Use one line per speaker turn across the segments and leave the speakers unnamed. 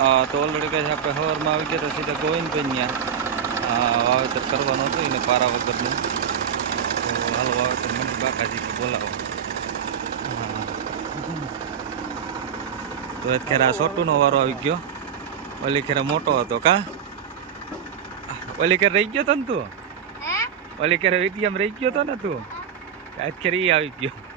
તો ઓલરેડી કહે છે આપણે સવારમાં આવી ગયા તો સીધા ગોવિંદભાઈ ત્યાં વાવેતર કરવાનું હતું એને પારા વગરનું. તો હાલો વાવેતર મંડી બાકાજી બોલાવો. તો અત્યારે આ છોટુનો વારો આવી ગયો. ઓલી ખેરે મોટો હતો કા? ઓલી ખેર રહી ગયો તો ને તું? ઓલી ખેરે વિડીયમ રહી ગયો તો ને તું? આજ એ આવી ગયો.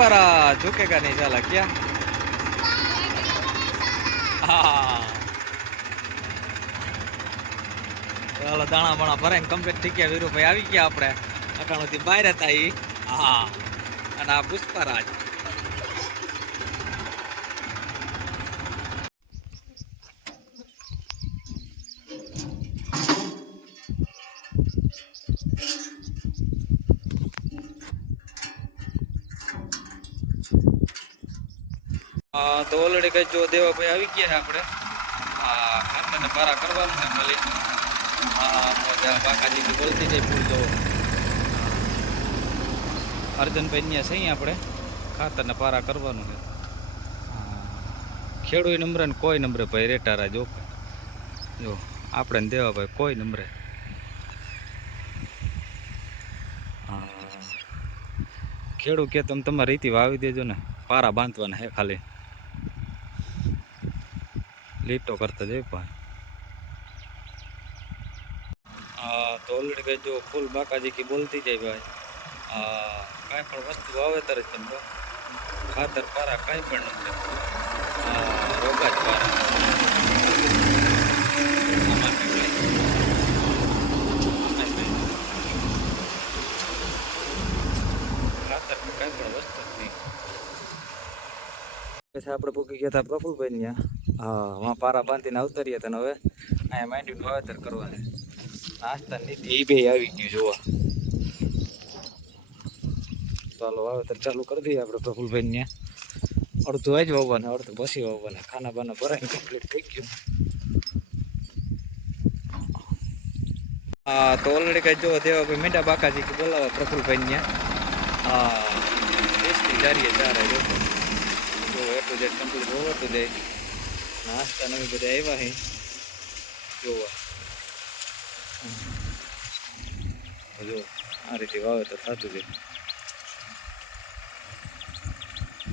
para chuque canilla la kia. Ah. ઓલા દાણા બાણા ભરાઈને કમ્પ્લીટ થઈ ગયા. વીરુભાઈ આવી ગયા આપણે. અટાણુથી બહાર હતા એ હા અને આ પુષ્પરાજ. તો ઓલરેડી કઈ જો દેવા ભાઈ આવી ગયા આપણે. હા ખાતરને કરવાનું છે ખાલી. બાકાજી બોલતી જાય ફૂલ જો અર્જનભાઈ ત્યાં છે આપણે. ખાતરને પારા કરવાનું છે. ખેડૂત નંબરે ને કોઈ નંબરે ભાઈ રેટારા જો જો, આપણે ને દેવાભાઈ કોઈ નંબરે. ખેડૂત કે તમે તમારી રીતિ વાવી દેજો ને, પારા બાંધવાના હે ખાલી. લીટો કરતા જઈ ભાઈ હા તો ઓલરેડી ભાઈ જો ફૂલ બાકાજી કે બોલતી જાય ભાઈ. કાંઈ પણ વસ્તુ વાવેતર જ તમે ખાતર પારા કાંઈ પણ નથી. રોગા જ પારા. કંઈ પણ પછી આપણે પૂકી ગયા હતા પ્રફુલભાઈ ત્યાં હા પારા બાંધીને અવતરીએ તને હવે. અહીંયા માંડ્યું વાવેતર કરવાની નાસ્તા નીતિ એ બે આવી ગયું જોવા ચાલો, વાવેતર ચાલુ કરી દઈએ આપણે પ્રફુલભાઈ ત્યાં અડધું આજ વાવવાના, અડધું પછી વાવવાના. ખાના બાના ભરાઈને કમ્પ્લીટ થઈ ગયું. હા, તો ઓલરેડી કઈ જોવો તેવા ભાઈ મીંડા બાકાજી કે બોલાવા પ્રફુલભાઈ ને હા દેશની જારીએ ચારે જો એટલું જે કમ્પ્લીટ હોવાતું દે નાસ્તા નવી બધા આવ્યા હે જોવા. જો આ રીતે વાવેતર થતું છે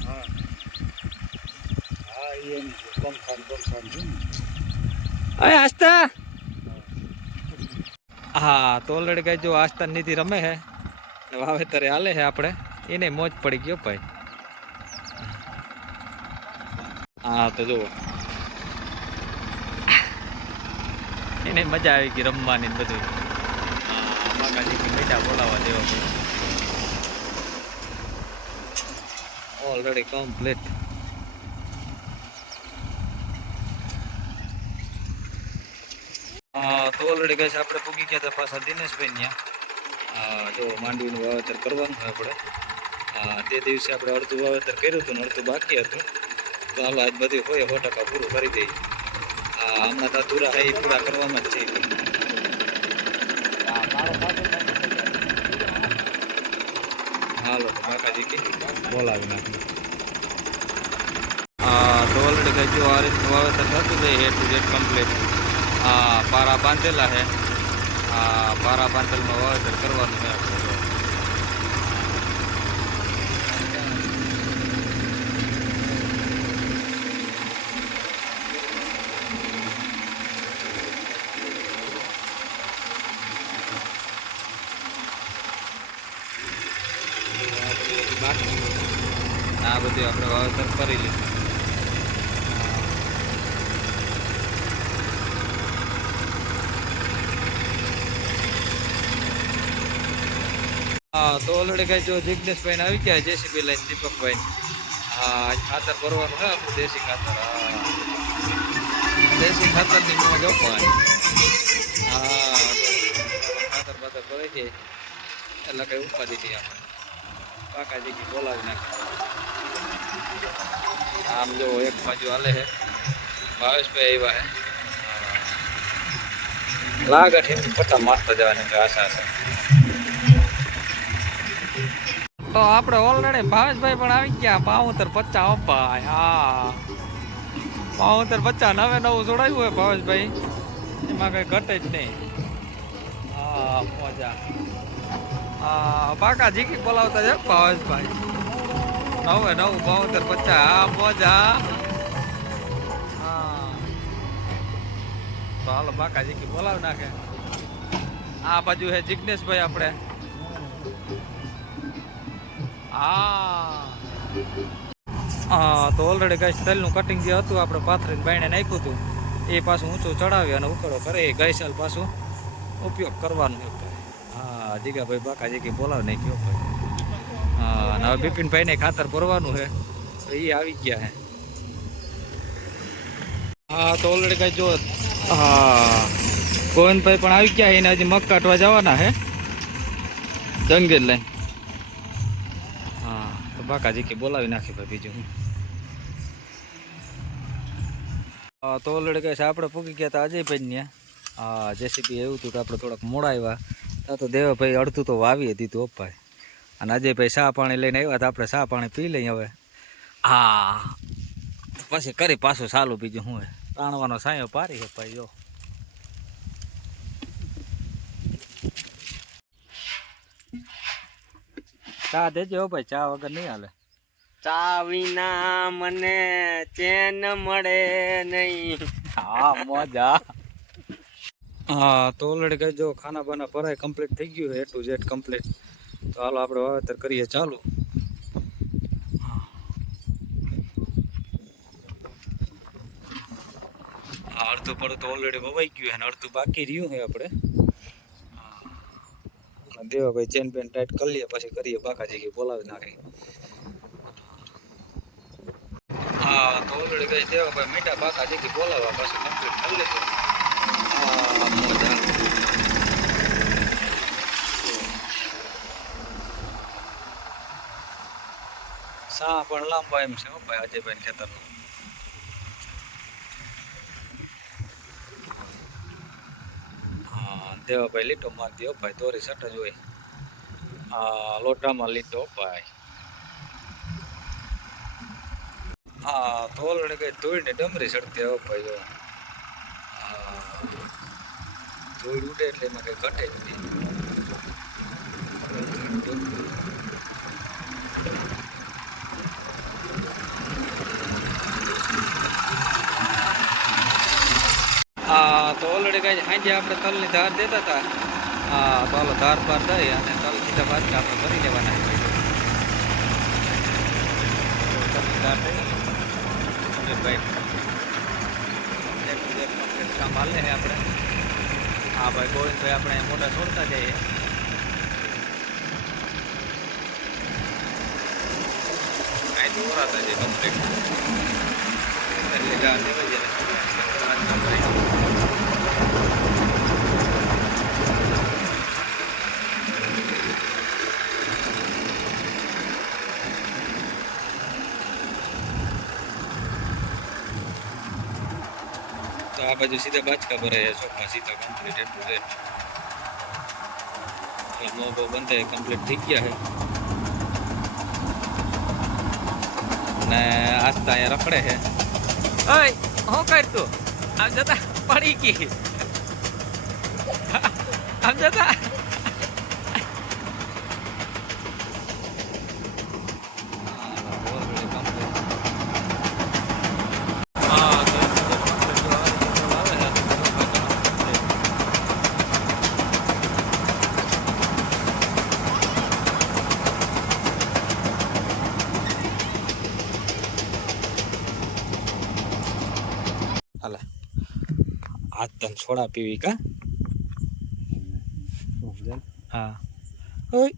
હા. હા એમ
અરે આસ્તા હા. તો ઓલરેડી કઈ જો આસ્તા નીતિ રમે હે. વાવેતરે હાલે છે આપણે. એને મોજ પડી ગયો ભાઈ. હા તો જુઓ. એને મજા આવી ગઈ રમવાની બધું હા બાકાજી મીઠા બોલાવા દેવા ઓલરેડી કમ્પ્લીટ હા તો ઓલરેડી કહે છે આપણે પૂગી ગયા હતા પાછા દિનેશભાઈ ત્યાં જો માંડવીનું વાવેતર કરવાનું હોય આપણે હા તે દિવસે આપણે અડધું વાવેતર કર્યું હતું ને અડધું બાકી હતું તો હાલો આજ બધું હોય સો ટકા પૂરું કરી દઈએ હા હમણાં તો અધૂરા છે એ પૂરા કરવામાં જ છે
હા મારો પાસે
હાલો કાકાજી કે બોલાવી નાખી હા તો ઓલરેડી કહે જો આ રીતનું વાવેતર થતું જાય એ ટુ ઝેડ કમ્પ્લીટ હા પારા બાંધેલા છે. હા પારા બાંધેલમાં વાવેતર કરવાનું છે આપણે જો. બાકી આ બધું આપણે વાવેતર કરી લીધું. હા, તો ઓલરેડી કઈ જો જિગ્નેશભાઈને આવી ગયા, જેસીબી લઈને દીપકભાઈ હા ખાતર ભરવાનું છે આપણું દેશી ખાતર, હા. દેશી ખાતરની મોજ અપાય. હા ખાતર બાતર ભરાઈ જાય. એટલે કઈ ઉપાધિ નહીં આપણે પાકા કી બોલાવી નાખે. આમ જો એક બાજુ હાલે છે. ભાવેશભાઈ આવ્યા છે. લાગે છે પટ્ટા મારતા જવાની આશા છે. તો આપણે ઓલરેડી ભાવેશભાઈ પણ આવી ગયા. પાઉતર પચ્ચા અપાય. હા. પાઉતર પચ્ચા નવે નવું જોડાયું હોય ભાવેશભાઈ. એમાં કઈ ઘટે જ નહીં. હા, મજા. હા, પાકા જીકી બોલાવતા છે ભાવેશભાઈ. નવે નવું, બોતેર, પચાસ. મોજા. તો હાલો બાકા જીકી બોલાવી નાખે. આ બાજુ હે જિગ્નેશભાઈ આપણે. હા. તો ઓલરેડી ગાઈસ તલનું કટિંગ જે હતું આપણે પાથરીને બાયણે નાખ્યું હતું, એ પાછું ઊંચું ચડાવી અને ઉકળો કરે. એ ગાય સાલ પાછું ઉપયોગ કરવાનો હા, જીગાભાઈ બાકા જીકી બોલાવી નાખ્યો. હા અને હવે બિપિનભાઈને ખાતર ભરવાનું છે. તો એ આવી ગયા છે. હા તો ઓલરેડી કઈ જો હા ગોવિંદભાઈ પણ આવી ગયા એને હજી મગ કાઢવા જવાના છે. જંગલ લઈને. હા તો બાકાજી કે બોલાવી નાખી ભાઈ બીજું હું. હા તો ઓલરેડી કહે છે આપણે પૂકી ગયા હતા અજયભાઈ ને હા જેસીબી એવું હતું કે આપણે થોડાક મોડા આવ્યા. તો દેવાભાઈ અડધું તો વાવી દીધું અપાય અને અજયભાઈ શાહ પાણી લઈને આવ્યા તો આપણે શાહ પાણી પી લઈએ હવે. હા. પછી કરી પાછું ચાલુ બીજું હે તાણવાનો સાયો પારી અપાય જો. ચા દેજો ભાઈ ચા વગર નહીં હાલે.
ચા વિના મને ચેન મળે નહીં.
હા મજા. હા તો ઓલરેડી કહેજો ખાના બાના ભરાય કમ્પ્લીટ થઈ ગયું એ ટુ ઝેડ કમ્પ્લીટ તો હાલો, આપણે વાવેતર કરીએ ચાલુ. અડધું પડું તો ઓલરેડી વવાઈ ગયું અને અડધું બાકી રહ્યું છે આપણે. દેવાભાઈ ચેન પેન ટાઈટ કરી લઈએ પછી કરીએ બાકાજી કે બોલાવી નાખી. હા, તો ઓલરેડી કઈ દેવાભાઈ મીઠા બાકાજી કે બોલાવવા, પછી કમ્પ્લીટ કરી લેજો. હા મોજા સા પણ લાંબા એમ છે ભાઈ, અજયભાઈ ખેતરનો હા, દેવાભાઈ લીટો માર દો ભાઈ, દોરી સટ જ હોય. હા, લોટામાં લીટો ભાઈ. હા, તો ઓલરેડી કઈ ધોઈને ડમરી સડતી હો ભાઈ, જો. ધૂળ ઉડે એટલે એમાં કઈ ઘટે જ નહીં હા તો ઓલરેડી આપણે તલની ધાર દેતા હતા હા તો ધાર પાર દઈ અને તલ સીધા બાજકા આપણે ભરી દેવાના છે. તલની ધાર દઈ ભાઈ કામ આપણે. હા, ભાઈ ગોવિંદભાઈ આપણે મોટા છોડતા જઈએ. અહીંથી ઓરાતા જઈએ કમ્પ્લીટ એટલે ધાર તો આ બાજુ સીધા બાચકા ભરાય ચોખ્ખા સીધા કમ્પ્લીટ એટલું છે. એટલે મો બહુ બંધાય કમ્પ્લીટ થઈ ગયા છે. ને આસ્તા અહીંયા રખડે છે. ઓય, હું કરતું? આમ જતા પડી ગઈ. આમ જતા હા તો આવે છે હાલે આજ તને છોડા પીવી કા? હા. ઓય.